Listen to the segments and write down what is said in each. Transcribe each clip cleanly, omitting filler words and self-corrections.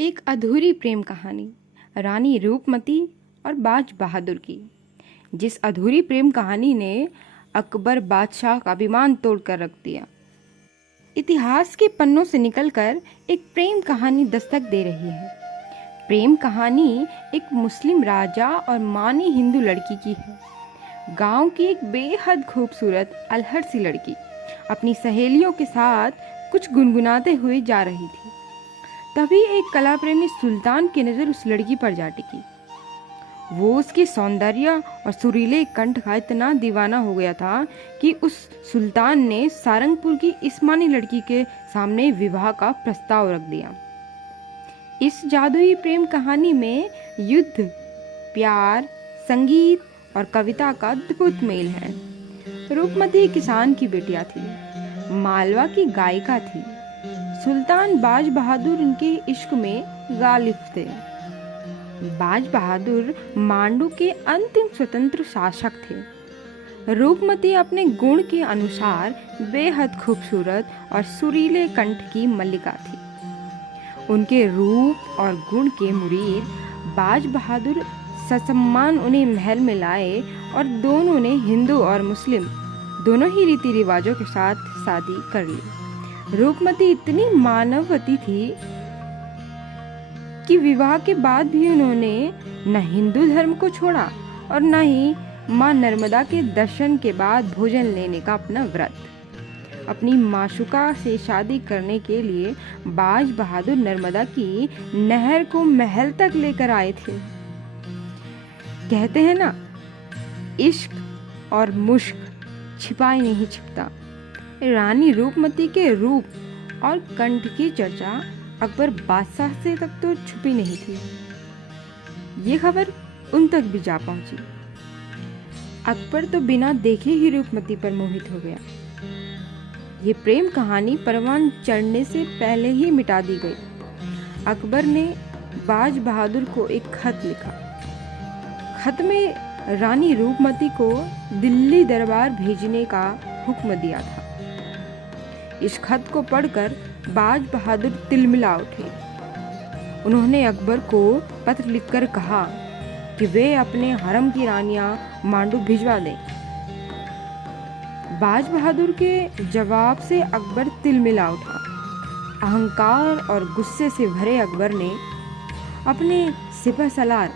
एक अधूरी प्रेम कहानी रानी रूपमती और बाज बहादुर की। जिस अधूरी प्रेम कहानी ने अकबर बादशाह का अभिमान तोड़कर रख दिया। इतिहास के पन्नों से निकलकर एक प्रेम कहानी दस्तक दे रही है। प्रेम कहानी एक मुस्लिम राजा और मानी हिंदू लड़की की है। गांव की एक बेहद खूबसूरत अलहड़ सी लड़की अपनी सहेलियों के साथ कुछ गुनगुनाते हुए जा रही थी। तभी एक कला प्रेमी सुल्तान की नज़र उस लड़की पर जा टिकी। वो उसके सौंदर्य और सुरीले कंठ का इतना दीवाना हो गया था कि उस सुल्तान ने सारंगपुर की इस मानी लड़की के सामने विवाह का प्रस्ताव रख दिया। इस जादुई प्रेम कहानी में युद्ध, प्यार, संगीत और कविता का अद्भुत मेल है। रूपमती किसान की बेटिया थी, मालवा की गायिका थी। सुल्तान बाज बहादुर इनके इश्क में गालिब थे। बाज बहादुर मांडू के अंतिम स्वतंत्र शासक थे। रूपमती अपने गुण के अनुसार बेहद खूबसूरत और सुरीले कंठ की मल्लिका थी। उनके रूप और गुण के मुरीद बाज बहादुर ससम्मान उन्हें महल में लाए और दोनों ने हिंदू और मुस्लिम दोनों ही रीति रिवाजों के साथ शादी कर ली। रूपमती इतनी मानववती थी कि विवाह के बाद भी उन्होंने न हिंदू धर्म को छोड़ा और न ही मां नर्मदा के दर्शन के बाद भोजन लेने का अपना व्रत। अपनी माशुका से शादी करने के लिए बाज बहादुर नर्मदा की नहर को महल तक लेकर आए थे। कहते हैं ना, इश्क और मुश्क छिपाई नहीं छिपता। रानी रूपमती के रूप और कंठ की चर्चा अकबर बादशाह से तक तो छुपी नहीं थी। ये खबर उन तक भी जा पहुंची। अकबर तो बिना देखे ही रूपमती पर मोहित हो गया। ये प्रेम कहानी परवान चढ़ने से पहले ही मिटा दी गई। अकबर ने बाज बहादुर को एक खत लिखा। खत में रानी रूपमती को दिल्ली दरबार भेजने का हुक्म दिया था। इस खत को पढ़कर बाज बहादुर तिलमिला उठे। उन्होंने अकबर को पत्र लिखकर कहा कि वे अपने हरम की रानियां मांडू भिजवा दें। बाज बहादुर के जवाब से अकबर तिलमिला उठा। अहंकार और गुस्से से भरे अकबर ने अपने सिपहसालार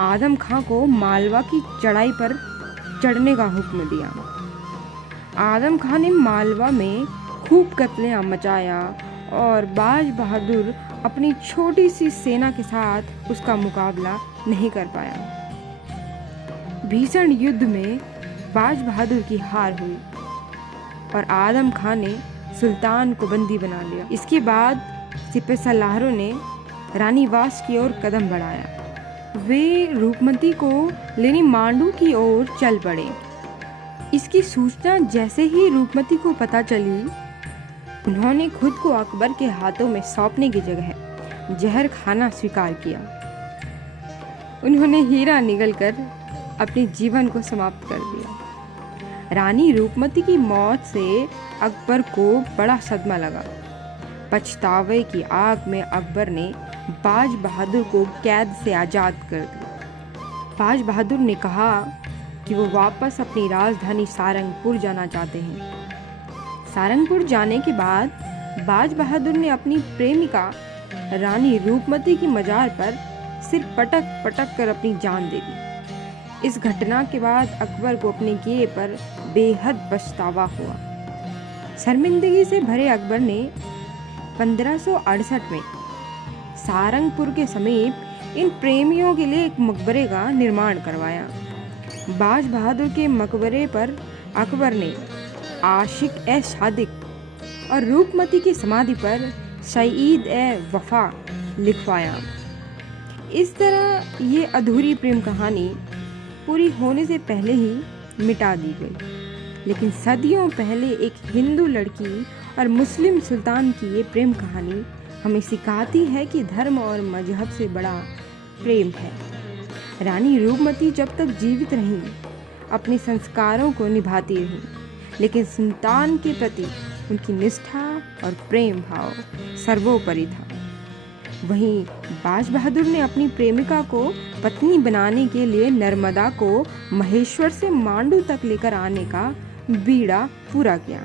आदम खां को मालवा की चढ़ाई पर चढ़ने का हुक्म दिया। आदम खां ने मालवा में खूब कत्लेआम मचाया और बाज बहादुर अपनी छोटी सी सेना के साथ उसका मुकाबला नहीं कर पाया। भीषण युद्ध में बाज बहादुर की हार हुई और आदम खां ने सुल्तान को बंदी बना लिया। इसके बाद सिपहसालारों ने रानीवास की ओर कदम बढ़ाया। वे रूपमती को लेने मांडू की ओर चल पड़े। इसकी सूचना जैसे ही रूपमती को पता चली, उन्होंने खुद को अकबर के हाथों में सौंपने की जगह जहर खाना स्वीकार किया। उन्होंने हीरा निगलकर अपने जीवन को समाप्त कर दिया। रानी रूपमती की मौत से अकबर को बड़ा सदमा लगा। पछतावे की आग में अकबर ने बाज बहादुर को कैद से आज़ाद कर दिया। बाज बहादुर ने कहा कि वो वापस अपनी राजधानी सारंगपुर जाना चाहते हैं। सारंगपुर जाने के बाद बाज बहादुर ने अपनी प्रेमिका रानी रूपमती की मजार पर सिर पटक पटक कर अपनी जान दे दी। इस घटना के बाद अकबर को अपने किए पर बेहद पछतावा हुआ। शर्मिंदगी से भरे अकबर ने 1568 में सारंगपुर के समीप इन प्रेमियों के लिए एक मकबरे का निर्माण करवाया। बाज बहादुर के मकबरे पर अकबर ने आशिक ए सादिक और रूपमती की समाधि पर सईद ए वफा लिखवाया। इस तरह ये अधूरी प्रेम कहानी पूरी होने से पहले ही मिटा दी गई। लेकिन सदियों पहले एक हिंदू लड़की और मुस्लिम सुल्तान की ये प्रेम कहानी हमें सिखाती है कि धर्म और मजहब से बड़ा प्रेम है। रानी रूपमती जब तक जीवित रहीं, अपने संस्कारों को निभाती रहीं, लेकिन सुल्तान के प्रति उनकी निष्ठा और प्रेम भाव सर्वोपरि था। वहीं बाज बहादुर ने अपनी प्रेमिका को पत्नी बनाने के लिए नर्मदा को महेश्वर से मांडू तक लेकर आने का बीड़ा पूरा किया।